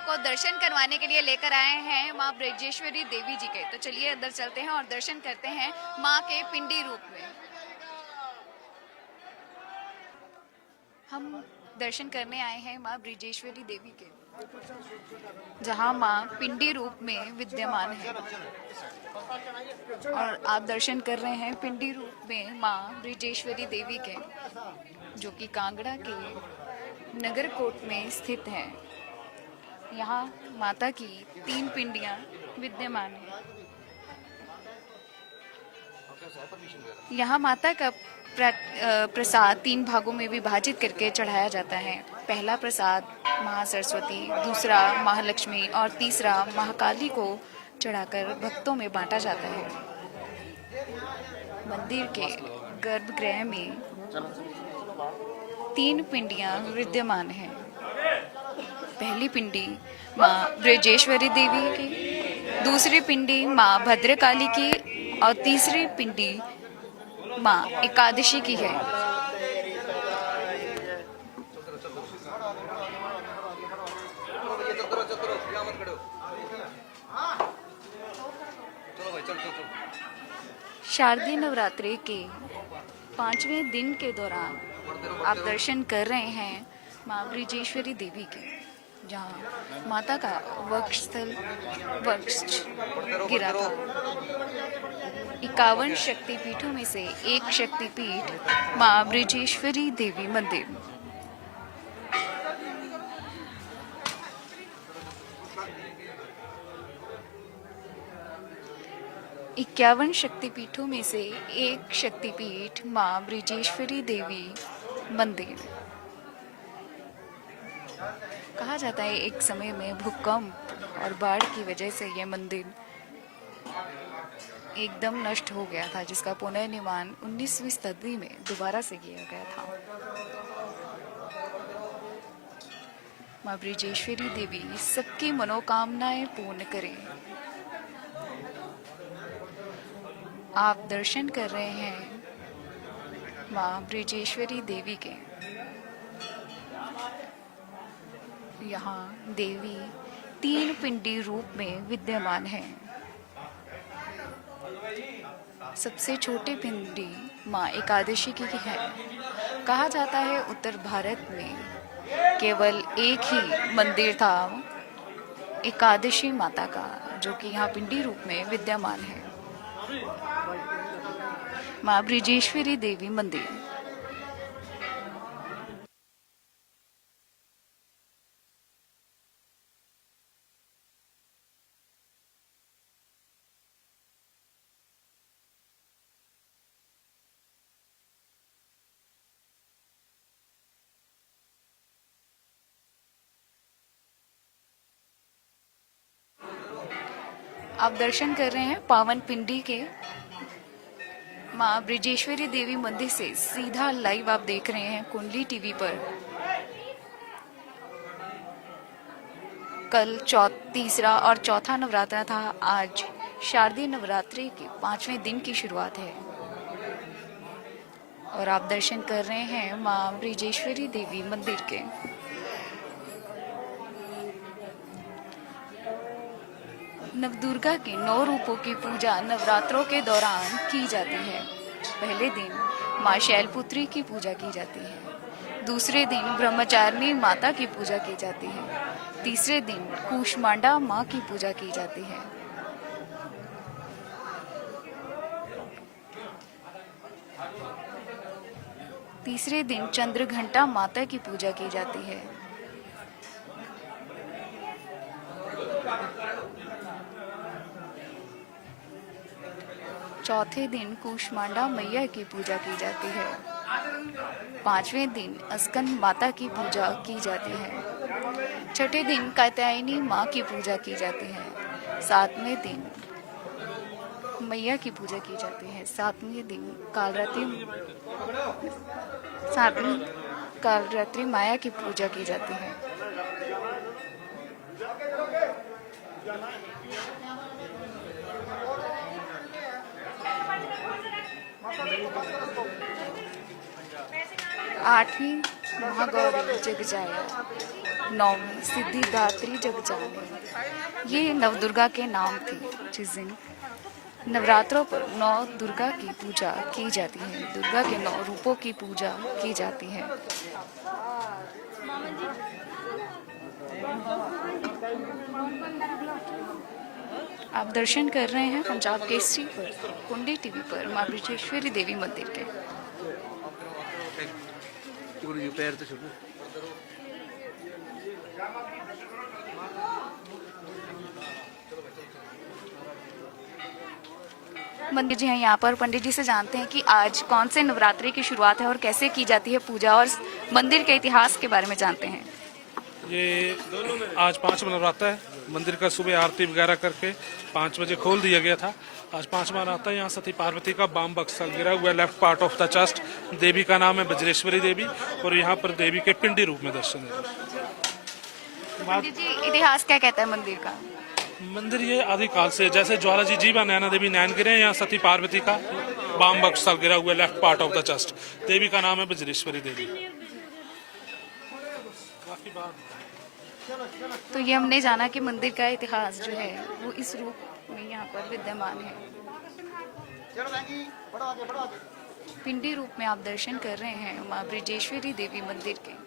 आपको दर्शन करवाने के लिए लेकर आए हैं माँ ब्रजेश्वरी देवी जी के। तो चलिए अंदर चलते हैं और दर्शन करते हैं माँ के पिंडी रूप में। हम दर्शन करने आए हैं माँ ब्रजेश्वरी देवी के, जहाँ माँ पिंडी रूप में विद्यमान है। और आप दर्शन कर रहे हैं पिंडी रूप में माँ ब्रजेश्वरी देवी के, जो कि कांगड़ा के नगरकोट में स्थित है। यहाँ माता की 3 पिंडियाँ विद्यमान हैं। यहाँ माता का प्रसाद 3 भागों में विभाजित करके चढ़ाया जाता है। पहला प्रसाद महासरस्वती, दूसरा महालक्ष्मी और तीसरा महाकाली को चढ़ाकर भक्तों में बांटा जाता है। मंदिर के गर्भगृह में 3 पिंडियां विद्यमान हैं। पहली पिंडी माँ ब्रजेश्वरी देवी की, दूसरी पिंडी माँ भद्रकाली की और तीसरी पिंडी माँ एकादशी की है। शारदीय नवरात्रि के 5वें दिन के दौरान आप दर्शन कर रहे हैं माँ ब्रजेश्वरी देवी के, जहाँ माता का वक्ष गिरा था। 51 शक्तिपीठों में से एक शक्तिपीठ माँ ब्रजेश्वरी देवी मंदिर। इक्यावन शक्तिपीठों में से एक शक्तिपीठ माँ ब्रजेश्वरी देवी मंदिर। कहा जाता है एक समय में भूकंप और बाढ़ की वजह से यह मंदिर एकदम नष्ट हो गया था, जिसका पुनर्निर्माण 19वीं सदी में दोबारा से किया गया था। माँ ब्रजेश्वरी देवी सबकी मनोकामनाएं पूर्ण करें। आप दर्शन कर रहे हैं माँ ब्रजेश्वरी देवी के। यहाँ देवी 3 पिंडी रूप में विद्यमान है। सबसे छोटी पिंडी माँ एकादशी की है। कहा जाता है उत्तर भारत में केवल एक ही मंदिर था एकादशी माता का, जो कि यहाँ पिंडी रूप में विद्यमान है। माँ ब्रजेश्वरी देवी मंदिर। आप दर्शन कर रहे हैं पावन पिंडी के। माँ ब्रजेश्वरी देवी मंदिर से सीधा लाइव आप देख रहे हैं कुंडली टीवी पर। कल तीसरा और चौथा नवरात्रा था। आज शारदीय नवरात्रि के 5वें दिन की शुरुआत है और आप दर्शन कर रहे हैं माँ ब्रजेश्वरी देवी मंदिर के। नवदुर्गा के 9 रूपों की पूजा नवरात्रों के दौरान की जाती है। पहले दिन माँ शैलपुत्री की पूजा की जाती है। दूसरे दिन ब्रह्मचारिणी माता की पूजा की जाती है। तीसरे दिन कूष्मांडा माँ की पूजा की जाती है। तीसरे दिन चंद्रघंटा माता की पूजा की जाती है। चौथे दिन कूष्मांडा मैया की पूजा की जाती है। 5वें दिन अस्कंद माता की पूजा की जाती है। छठे दिन कात्यायनी माँ की पूजा की जाती है। 7वें दिन मैया की पूजा की जाती है। 7वें दिन कालरात्रि माया की पूजा की जाती है। आठवीं महागौरी जग जाया, नौमी सिद्धिदात्री जग जाने। ये नवदुर्गा के नाम थे जिस दिन नवरात्रों पर नौ दुर्गा की पूजा की जाती है, दुर्गा के 9 रूपों की पूजा की जाती है। आप दर्शन कर रहे हैं पंजाब केसरी पर, कुंडी टीवी पर, माँ ब्रजेश्वरी देवी मंदिर के। मंदिर जी हैं यहाँ पर। पंडित जी से जानते हैं कि आज कौन से नवरात्रि की शुरुआत है और कैसे की जाती है पूजा, और मंदिर के इतिहास के बारे में जानते हैं। ये आज 5वां नवरात्र है। मंदिर का सुबह आरती वगैरह करके 5 बजे खोल दिया गया था। आज 5वां नवरात्र है। यहाँ सती पार्वती का बाम बक्सा गिरा हुआ है left part of the chest. देवी का नाम है बज्रेश्वरी देवी और यहाँ पर देवी के पिंडी रूप में दर्शन है। पंडित जी इतिहास क्या कहता है मंदिर का? मंदिर ये आदिकाल से, जैसे ज्वाला जी जीवा नैना देवी नैन गिरे, यहाँ सती पार्वती का बाम बक्सा गिरा हुआ है left part of the chest. देवी का नाम है बज्रेश्वरी देवी। तो ये हमने जाना कि मंदिर का इतिहास जो है वो इस रूप में यहाँ पर विद्यमान है। पिंडी रूप में आप दर्शन कर रहे हैं माँ ब्रजेश्वरी देवी मंदिर के।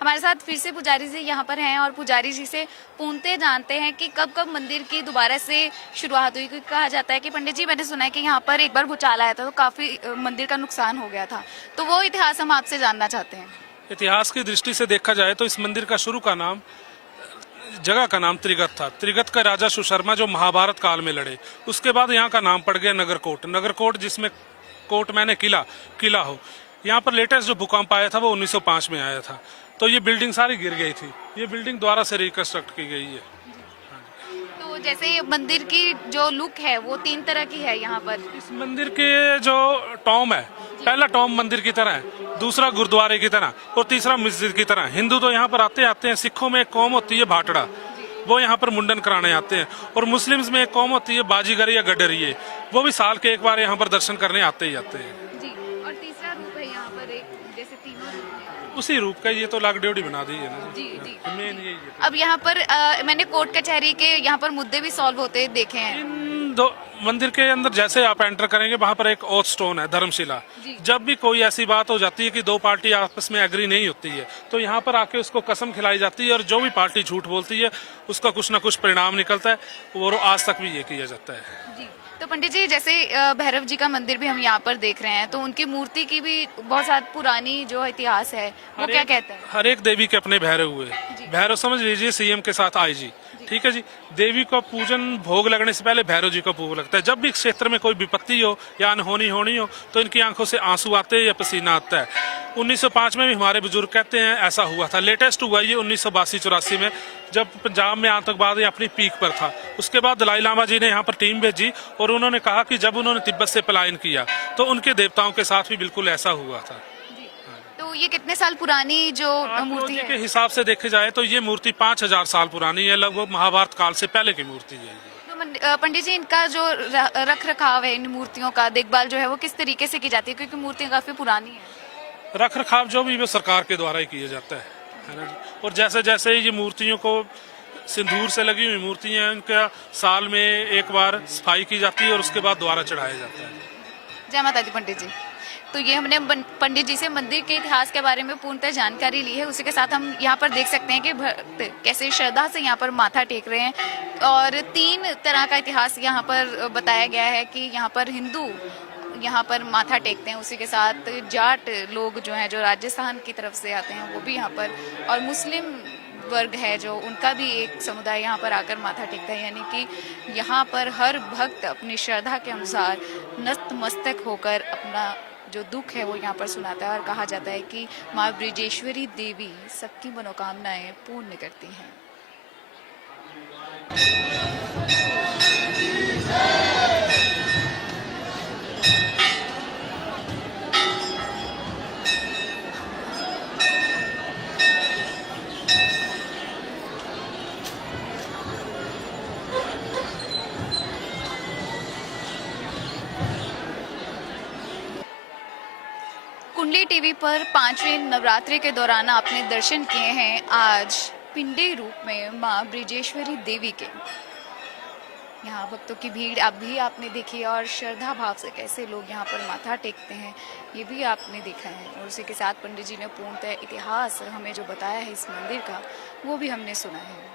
हमारे साथ फिर से पुजारी जी यहाँ पर हैं और पुजारी जी से पूछते जानते हैं कि कब कब मंदिर की दोबारा से शुरुआत हुई। क्योंकि कहा जाता है कि पंडित जी मैंने सुना है कि यहाँ पर एक बार भूचाल आया था तो काफी मंदिर का नुकसान हो गया था, तो वो इतिहास हम आपसे जानना चाहते हैं। इतिहास की दृष्टि से देखा जाए तो इस मंदिर का शुरू का नाम, जगह का नाम त्रिगत था। त्रिगत का राजा सुशर्मा जो महाभारत काल में लड़े, उसके बाद यहाँ का नाम पड़ गया नगरकोट। नगरकोट जिसमें कोट मैंने किला हो। यहाँ पर लेटेस्ट जो भूकंप आया था वो 1905 में आया था, तो ये बिल्डिंग सारी गिर गई थी। ये बिल्डिंग दोबारा से रिकंस्ट्रक्ट की गई है। तो जैसे ये मंदिर की जो लुक है वो 3 तरह की है यहाँ पर। इस मंदिर के जो टॉम है, पहला टॉम मंदिर की तरह है, दूसरा गुरुद्वारे की तरह और तीसरा मस्जिद की तरह। हिंदू तो यहाँ पर आते हैं। सिखों में एक कौम होती है भाटड़ा, वो यहाँ पर मुंडन कराने आते हैं। और मुस्लिम्स में एक कौम होती है बाजीगर या गडरिये, वो भी साल के एक बार यहाँ पर दर्शन करने आते ही आते हैं। जी, और तीसरा रूप है यहाँ पर एक, जैसे तीनों रूप हैं। उसी रूप का ये तो लाख ड्योढ़ी बना दी है ना। जी जी। मेन यही है। अब यहाँ पर मैंने कोर्ट कचहरी के यहाँ पर मुद्दे भी सॉल्व होते देखे हैं। इन दो मंदिर के अंदर जैसे आप एंटर करेंगे वहां पर एक ओथ स्टोन है, धर्मशिला। जब भी कोई ऐसी बात हो जाती है कि 2 पार्टी आपस में एग्री नहीं होती है तो यहाँ पर आके उसको कसम खिलाई जाती है और जो भी पार्टी झूठ बोलती है उसका कुछ ना कुछ परिणाम निकलता है। और आज तक भी ये किया जाता है। जी। तो पंडित जी जैसे भैरव जी का मंदिर भी हम यहाँ पर देख रहे हैं, तो उनकी मूर्ति की भी बहुत सारी पुरानी जो इतिहास है वो क्या कहता है? हर एक देवी के अपने भैरव हुए। भैरव समझ लीजिए सीएम के साथ आईजी, ठीक है जी। देवी का पूजन भोग लगने से पहले भैरव जी का भोग लगता है। जब भी क्षेत्र में कोई विपत्ति हो या अनहोनी होनी हो तो इनकी आंखों से आंसू आते हैं या पसीना आता है। 1905 में भी हमारे बुजुर्ग कहते हैं ऐसा हुआ था। लेटेस्ट हुआ ये 1982-84 में, जब पंजाब में आतंकवाद अपनी पीक पर था। उसके बाद दलाई लामा जी ने यहाँ पर टीम भेजी और उन्होंने कहा कि जब उन्होंने तिब्बत से पलायन किया तो उनके देवताओं के साथ भी बिल्कुल ऐसा हुआ था। तो ये कितने साल पुरानी जो मूर्ति है? के हिसाब से देखे जाए तो ये मूर्ति 5000 साल पुरानी है, लगभग महाभारत काल से पहले की मूर्ति है। तो पंडित जी इनका जो रख रखाव है, इन मूर्तियों का देखभाल जो है वो किस तरीके से की जाती है? क्योंकि मूर्तियाँ काफी पुरानी है। रख रखाव जो भी वो सरकार के द्वारा ही किया जाता है ना जी। और जैसे जैसे ये मूर्तियों को, सिंदूर से लगी हुई मूर्तियाँ हैं, उनका साल में एक बार सफाई की जाती है और उसके बाद दोबारा चढ़ाया जाता है। जय माता दी पंडित जी। तो ये हमने पंडित जी से मंदिर के इतिहास के बारे में पूर्णतः जानकारी ली है। उसी के साथ हम यहाँ पर देख सकते हैं कि भक्त कैसे श्रद्धा से यहाँ पर माथा टेक रहे हैं। और 3 तरह का इतिहास यहाँ पर बताया गया है कि यहाँ पर हिंदू यहाँ पर माथा टेकते हैं। उसी के साथ जाट लोग जो हैं, जो राजस्थान की तरफ से आते हैं, वो भी यहाँ पर, और मुस्लिम वर्ग है जो, उनका भी एक समुदाय यहाँ पर आकर माथा टेकता है। यानी कि यहाँ पर हर भक्त अपनी श्रद्धा के अनुसार नतमस्तक होकर अपना जो दुख है वो यहाँ पर सुनाता है। और कहा जाता है कि माँ ब्रजेश्वरी देवी सबकी मनोकामनाएं पूर्ण करती हैं। कुंडली टीवी पर 5वें नवरात्रि के दौरान आपने दर्शन किए हैं आज पिंडे रूप में माँ ब्रजेश्वरी देवी के। यहाँ भक्तों की भीड़ अब भी आपने देखी, और श्रद्धा भाव से कैसे लोग यहाँ पर माथा टेकते हैं ये भी आपने देखा है। और उसी के साथ पंडित जी ने पूर्णतः इतिहास हमें जो बताया है इस मंदिर का, वो भी हमने सुना है।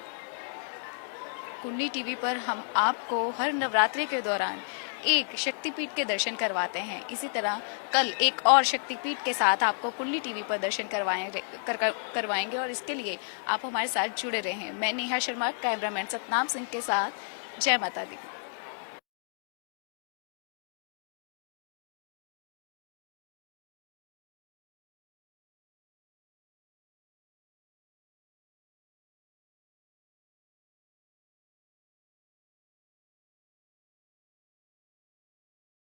कुंडली टीवी पर हम आपको हर नवरात्रि के दौरान एक शक्तिपीठ के दर्शन करवाते हैं। इसी तरह कल एक और शक्तिपीठ के साथ आपको कुंडली टीवी पर दर्शन करवाएंगे, और इसके लिए आप हमारे साथ जुड़े रहें। मैं नेहा शर्मा, कैमरामैन सतनाम सिंह के साथ। जय माता दी।